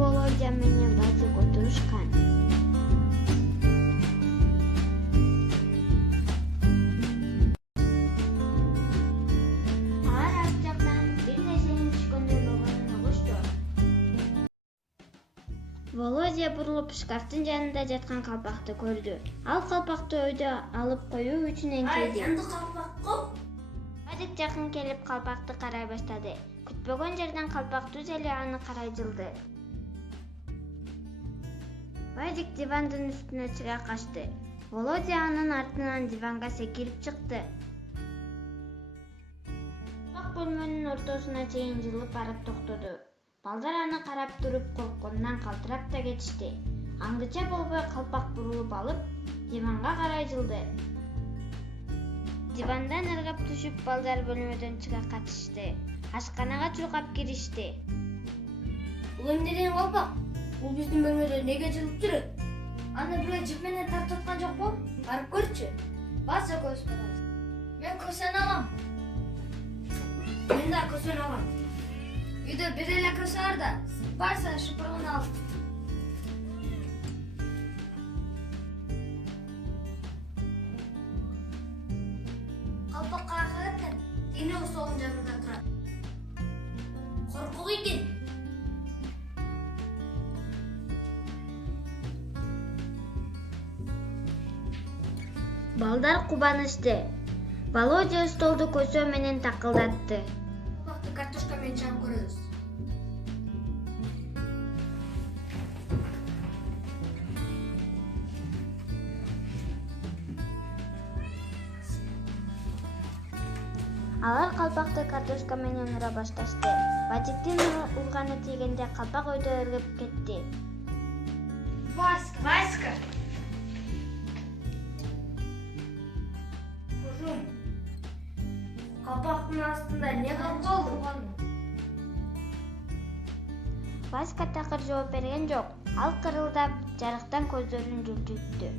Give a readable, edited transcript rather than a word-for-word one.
Володя менен Вадик отурушкан. Алар ар жактан бир нерсенин түшкөндөй болгонун угушту. Володя бурулуп шкафтын жанында жаткан калпакты көрдү. Ал калпакты өйдө алып коюу үчүн эңкейди. Вадик жакын келип калпакты карай баштады. Күтпөгөн жерден калпак түз эле аны карай жылды. Вадик дивандын үстүнө чыга качты. Володя анын артынан диванга секирип чыкты. Калпак бөлмөнүн ортосуна чейин жылып барып токтоду. Балдар аны карап туруп коркконунан калтырап да кетишти. Аңдыча болбой калпак бурулуп алып, диванга карай жылды. Дивандан ыргап түшүп балдар бөлмөдөн чыга качышты. Ашканага чуркап киришти. Бул эмне деген калпак? Бул биздин бөлмөдө неге жылып жүрөт? Аны бирөө жип менен тартып аткан жокпу? Барып көрчү. Баса көз барабыз. Мен көсөнө алам. Мен да көсөнө алам. Үйдө бир эле көсө бар да. Барса шыпыргын ал. Калпак каяка кеткен? Эне осогун жанында турат. Коркук экен. Балдар кубанышты. Володя столду көсөө менен такылдатты. Калпакты картошка менен чагып көрөбүз. Алар калпакты картошка менен ура башташты. Вадиктин урганы тийгенде калпак өйдө ыргып кетти. Васька. Кужум. Калпактын астында не калды? Васька такыр жооп берген жок. Ал кырылдап, жарыктан көздөрүн жылжытты.